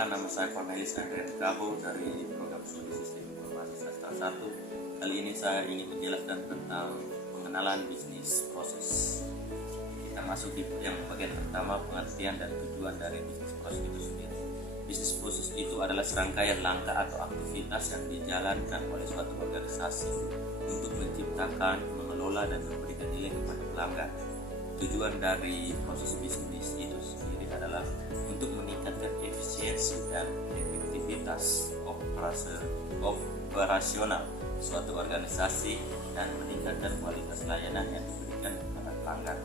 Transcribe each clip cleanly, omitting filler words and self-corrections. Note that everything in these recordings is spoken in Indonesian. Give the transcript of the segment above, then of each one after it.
Perkenalkan, nama saya Cornelis Andrian Kabo dari program studi Sistem Informasi Sastra 1. Kali ini saya ingin menjelaskan tentang pengenalan bisnis proses. Kita masuk di yang bagian pertama, pengertian dan tujuan dari bisnis proses itu sendiri. Bisnis proses itu adalah serangkaian langkah atau aktivitas yang dijalankan oleh suatu organisasi untuk menciptakan, mengelola, dan memberikan nilai kepada pelanggan. Tujuan dari proses bisnis itu sendiri adalah untuk meningkatkan efisiensi dan efektivitas operasional suatu organisasi dan meningkatkan kualitas layanan yang diberikan kepada pelanggan.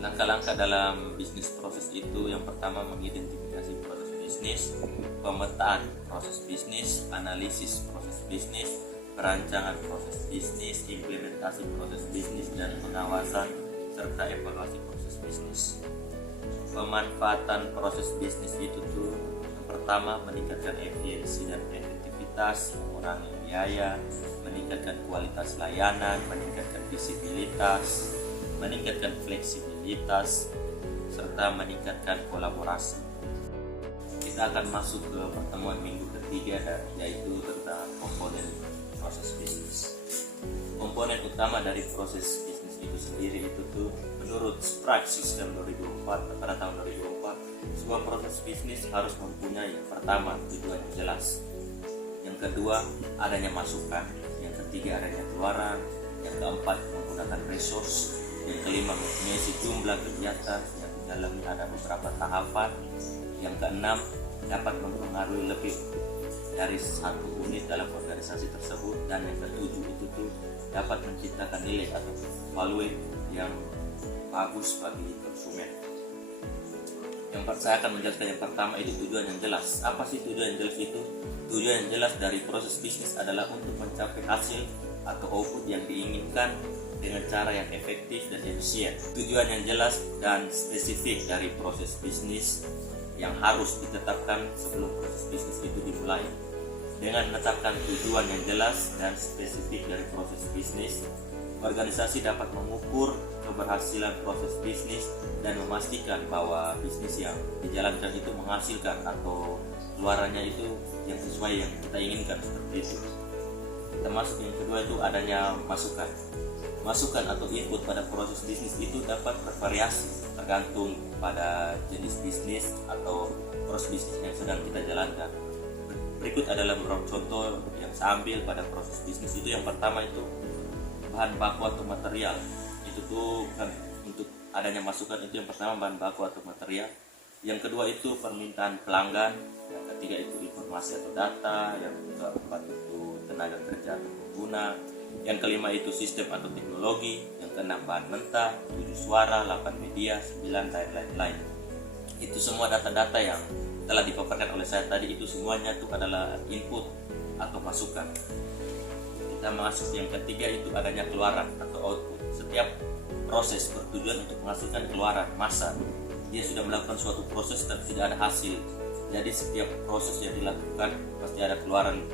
Langkah-langkah dalam bisnis proses itu yang pertama, mengidentifikasi proses bisnis, pemetaan proses bisnis, analisis proses bisnis, perancangan proses bisnis, implementasi proses bisnis, dan pengawasan serta evaluasi proses bisnis. Pemanfaatan proses bisnis itu tuh yang pertama, meningkatkan efisiensi dan efektivitas, mengurangi biaya, meningkatkan kualitas layanan, meningkatkan visibilitas, meningkatkan fleksibilitas, serta meningkatkan kolaborasi. Kita akan masuk ke pertemuan minggu ketiga, yaitu tentang komponen proses bisnis. Komponen utama dari proses bisnis itu sendiri itu tuh menurut Sprague System 2004, pada tahun 2004, sebuah proses bisnis harus mempunyai yang pertama, tujuan yang jelas, yang kedua, adanya masukan, yang ketiga, adanya keluaran, yang keempat, menggunakan resource, yang kelima, mempunyai sejumlah kegiatan yang di dalamnya ada beberapa tahapan, yang keenam, dapat mempengaruhi lebih dari satu unit dalam organisasi tersebut, dan yang ketujuh itu tuh dapat menciptakan nilai atau value yang bagus bagi konsumen. Saya akan menjelaskan yang pertama, itu tujuan yang jelas. Apa sih tujuan yang jelas itu? Tujuan yang jelas dari proses bisnis adalah untuk mencapai hasil atau output yang diinginkan dengan cara yang efektif dan efisien. Tujuan yang jelas dan spesifik dari proses bisnis yang harus ditetapkan sebelum proses bisnis itu dimulai. Dengan menetapkan tujuan yang jelas dan spesifik dari proses bisnis, organisasi dapat mengukur keberhasilan proses bisnis dan memastikan bahwa bisnis yang dijalankan itu menghasilkan atau keluarannya itu yang sesuai yang kita inginkan, seperti itu. Kita masuk yang kedua, itu adanya masukan. Masukan atau input pada proses bisnis itu dapat bervariasi tergantung pada jenis bisnis atau proses bisnis yang sedang kita jalankan. Berikut adalah beberapa contoh yang saya ambil pada proses bisnis itu. Yang pertama itu bahan baku atau material. Itu tuh kan untuk adanya masukan itu yang pertama bahan baku atau material. Yang kedua itu permintaan pelanggan. Yang ketiga itu informasi atau data. Yang keempat itu tenaga kerja atau pengguna. Yang kelima itu sistem atau teknologi. Yang keenam bahan mentah, 7 suara, 8 media, 9 lain-lain. Itu semua data-data yang telah dipaparkan oleh saya tadi, itu semuanya itu adalah input atau masukan. Kita masuk yang ketiga, itu adanya keluaran atau output. Setiap proses bertujuan untuk menghasilkan keluaran, masa dia sudah melakukan suatu proses tapi tidak ada hasil. Jadi setiap proses yang dilakukan pasti ada keluaran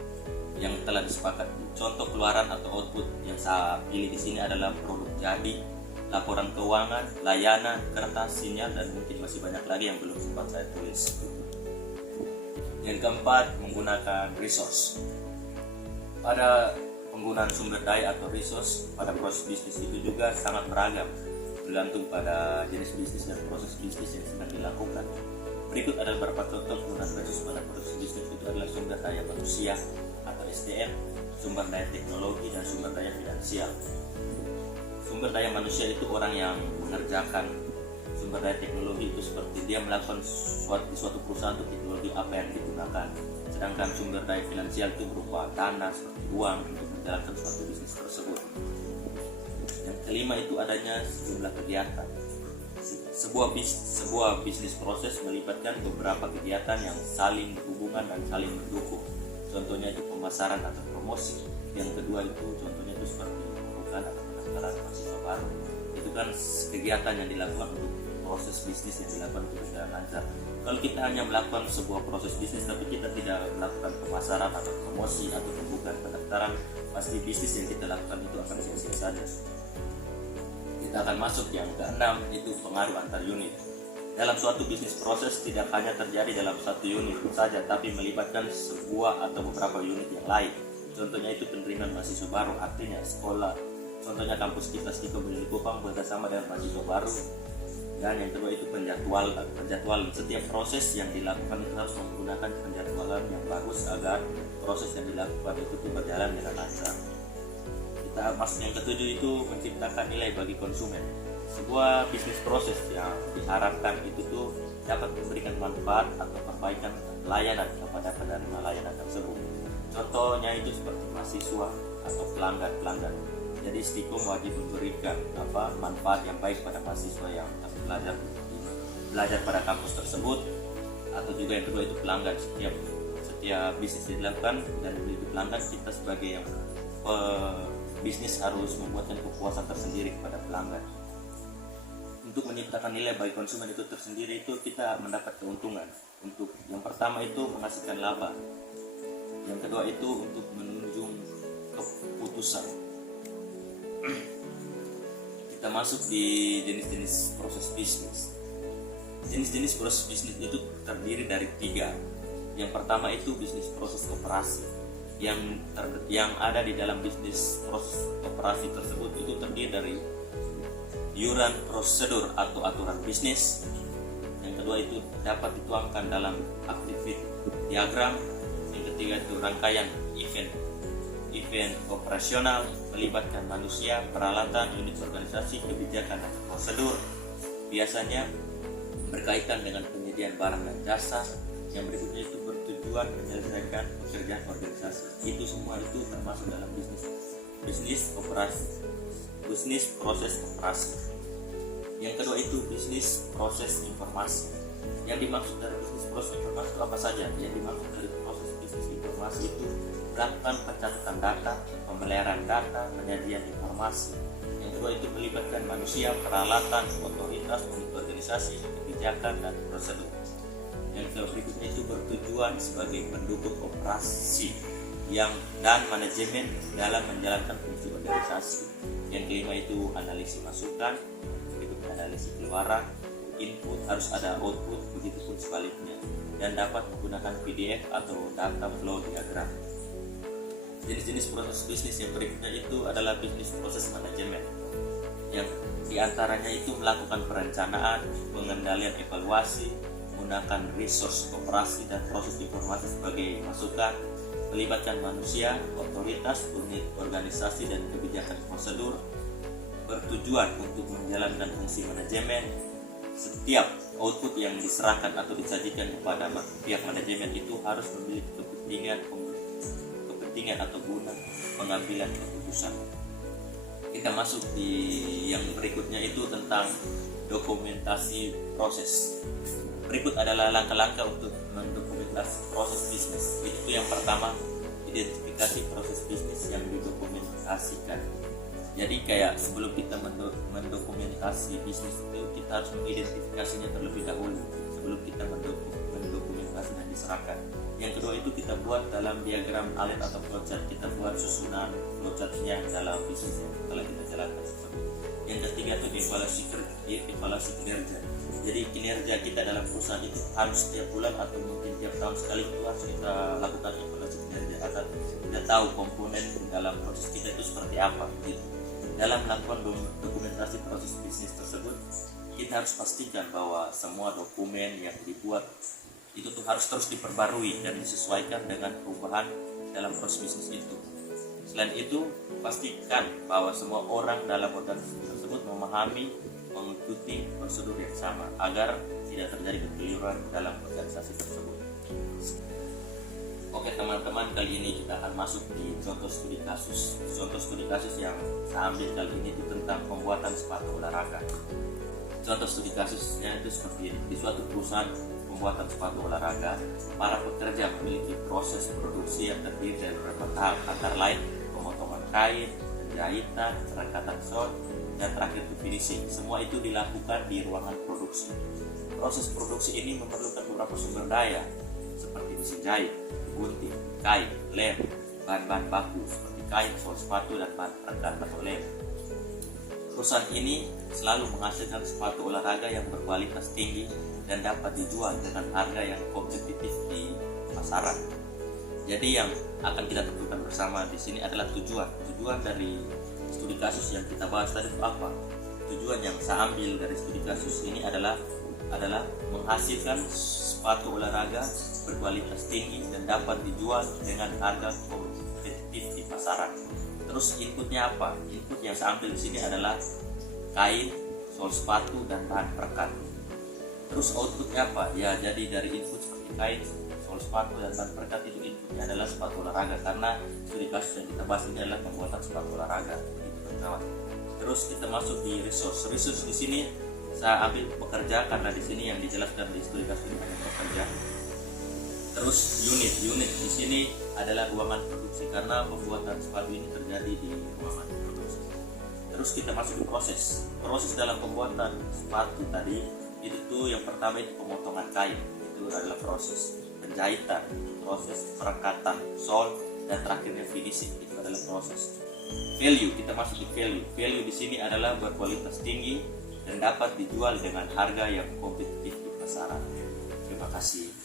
yang telah disepakati. Contoh keluaran atau output yang saya pilih di sini adalah produk jadi, laporan keuangan, layanan, kertas, sinyal, dan mungkin masih banyak lagi yang belum sempat saya tulis. Yang keempat, menggunakan resource. Pada penggunaan sumber daya atau resource pada proses bisnis itu juga sangat beragam, tergantung pada jenis bisnis dan proses bisnis yang sedang dilakukan. Berikut adalah beberapa contoh penggunaan resource pada proses bisnis itu adalah sumber daya manusia atau SDM, sumber daya teknologi, dan sumber daya finansial. Sumber daya manusia itu orang yang mengerjakan. Sumber daya teknologi itu seperti dia melakukan suatu perusahaan untuk teknologi apa yang digunakan. Sedangkan sumber daya finansial itu berupa dana seperti uang untuk menjalankan suatu bisnis tersebut. Yang kelima itu adanya sejumlah kegiatan. Sebuah bisnis proses melibatkan beberapa kegiatan yang saling berhubungan dan saling mendukung. Contohnya itu pemasaran atau promosi. Yang kedua itu contohnya itu seperti pembukaan atau pendaftaran mahasiswa baru. Itu kan kegiatan yang dilakukan untuk proses bisnis yang dilakukan untuk berjalan lancar. Kalau kita hanya melakukan sebuah proses bisnis tapi kita tidak melakukan pemasaran atau promosi atau pembukaan pendaftaran, pasti bisnis yang kita lakukan itu akan sia-sia saja. Kita akan masuk yang keenam, itu pengaruh antar unit. Dalam suatu bisnis proses tidak hanya terjadi dalam satu unit saja, tapi melibatkan sebuah atau beberapa unit yang lain. Contohnya itu penerimaan mahasiswa baru, artinya sekolah. Contohnya kampus kita Stiko Balikpapan bekerjasama dengan mahasiswa baru. Dan yang kedua itu penjadwalan. Setiap proses yang dilakukan itu harus menggunakan penjadwalan yang bagus agar proses yang dilakukan itu berjalan dengan lancar. Kita masuk yang ketujuh itu menciptakan nilai bagi konsumen. Sebuah bisnis proses yang diharapkan itu tuh dapat memberikan manfaat atau perbaikan layanan kepada penerima layanan tersebut. Contohnya itu seperti mahasiswa atau pelanggan. Jadi Stikom wajib memberikan manfaat yang baik pada mahasiswa yang belajar pada kampus tersebut, atau juga yang kedua itu pelanggan. Setiap bisnis dilakukan dan memiliki pelanggan, kita sebagai yang bisnis harus membuatkan kepuasan tersendiri kepada pelanggan. Untuk menciptakan nilai bagi konsumen itu tersendiri itu kita mendapat keuntungan. Untuk yang pertama itu menghasilkan laba. Yang kedua itu untuk menunjang keputusan. Kita masuk di jenis-jenis proses bisnis. Jenis-jenis proses bisnis itu terdiri dari 3. Yang pertama itu bisnis proses operasi. Yang ada di dalam bisnis proses operasi tersebut itu terdiri dari iuran prosedur atau aturan bisnis. Yang kedua itu dapat dituangkan dalam activity diagram. Yang ketiga itu rangkaian event operasional melibatkan manusia, peralatan, unit organisasi, kebijakan dan prosedur. Biasanya berkaitan dengan penyediaan barang dan jasa. Yang berikutnya itu bertujuan menyelesaikan pekerjaan organisasi. Itu semua itu termasuk dalam bisnis proses operasi. Yang kedua itu bisnis proses informasi. Yang dimaksud dari bisnis proses informasi itu apa saja? Yang dimaksud dari proses bisnis informasi itu melakukan pencatatan data, pemeliharaan data, penyediaan informasi. Yang kedua itu melibatkan manusia, peralatan, otoritas, unit organisasi, kebijakan dan prosedur. Yang berikutnya itu bertujuan sebagai pendukung operasi dan manajemen dalam menjalankan fungsi organisasi. Yang kelima itu analisis masukan, berikutnya analisis keluaran, input harus ada output, begitupun sebaliknya, dan dapat menggunakan PDF atau data flow diagram. Jenis-jenis proses bisnis yang berikutnya itu adalah bisnis proses manajemen, yang diantaranya itu melakukan perencanaan, pengendalian evaluasi, menggunakan resource operasi dan proses informasi sebagai masukan, melibatkan manusia, otoritas, unit organisasi dan kebijakan prosedur, bertujuan untuk menjalankan fungsi manajemen. Setiap output yang diserahkan atau disajikan kepada pihak manajemen itu harus memiliki kepentingan atau guna pengambilan keputusan. Kita masuk di yang berikutnya itu tentang dokumentasi proses. Berikut adalah langkah-langkah untuk mendokumentasi proses bisnis. Itu yang pertama, identifikasi proses bisnis yang didokumentasikan. Jadi kayak sebelum kita mendokumentasi bisnis itu, kita harus mengidentifikasinya terlebih dahulu sebelum kita mendokumentasi dan diserahkan. Yang kedua itu kita buat dalam diagram alert atau flowchart. Kita buat susunan flowchartnya dalam bisnis yang telah kita jalankan tersebut. Yang ketiga itu evaluasi kinerja. Jadi kinerja kita dalam perusahaan itu harus setiap bulan atau mungkin tiap tahun sekali itu harus kita lakukan evaluasi kinerja agar kita tahu komponen dalam proses kita itu seperti apa gitu. Dalam melakukan dokumentasi proses bisnis tersebut, kita harus pastikan bahwa semua dokumen yang dibuat itu tuh harus terus diperbarui dan disesuaikan dengan perubahan dalam proses bisnis itu. Selain itu, pastikan bahwa semua orang dalam organisasi tersebut memahami, mengikuti prosedur yang sama agar tidak terjadi kekeliruan dalam organisasi tersebut. Oke teman-teman, kali ini kita akan masuk di contoh studi kasus. Contoh studi kasus yang saya ambil kali ini itu tentang pembuatan sepatu olahraga. Contoh studi kasusnya itu seperti ini. Di suatu perusahaan pembuatan sepatu olahraga, para pekerja memiliki proses produksi yang terdiri dari beberapa tahap, antara lain pemotongan kain, penjahitan, perekatan sol, dan terakhir finishing. Semua itu dilakukan di ruangan produksi. Proses produksi ini memerlukan beberapa sumber daya seperti mesin jahit, gunting, kain, lem, bahan-bahan baku seperti kain, sol sepatu, dan bahan perekat atau lem. Perusahaan ini selalu menghasilkan sepatu olahraga yang berkualitas tinggi dan dapat dijual dengan harga yang kompetitif di pasaran. Jadi yang akan kita tentukan bersama di sini adalah tujuan dari studi kasus yang kita bahas tadi itu apa. Tujuan yang saya ambil dari studi kasus ini adalah menghasilkan sepatu olahraga berkualitas tinggi dan dapat dijual dengan harga kompetitif di pasaran. Terus inputnya apa? Input yang saya ambil di sini adalah kain, sol sepatu, dan bahan perekat. Terus outputnya apa? Ya, jadi dari input seperti kain, sol sepatu, dan bahan perekat itu inputnya adalah sepatu olahraga, karena studi kasus yang kita bahas ini adalah pembuatan sepatu olahraga. Terus kita masuk di resource di sini saya ambil pekerja, karena di sini yang dijelaskan di studi kasus ini hanya pekerja. Terus unit di sini adalah ruangan produksi, karena pembuatan sepatu ini terjadi di ruangan produksi. Terus kita masuk ke proses dalam pembuatan sepatu tadi. Itu tuh yang pertama itu pemotongan kain, itu adalah proses penjahitan, proses perekatan sol, dan terakhirnya finishing, itu adalah proses. Value, kita masuk di value di sini adalah berkualitas tinggi dan dapat dijual dengan harga yang kompetitif di pasaran. Terima kasih.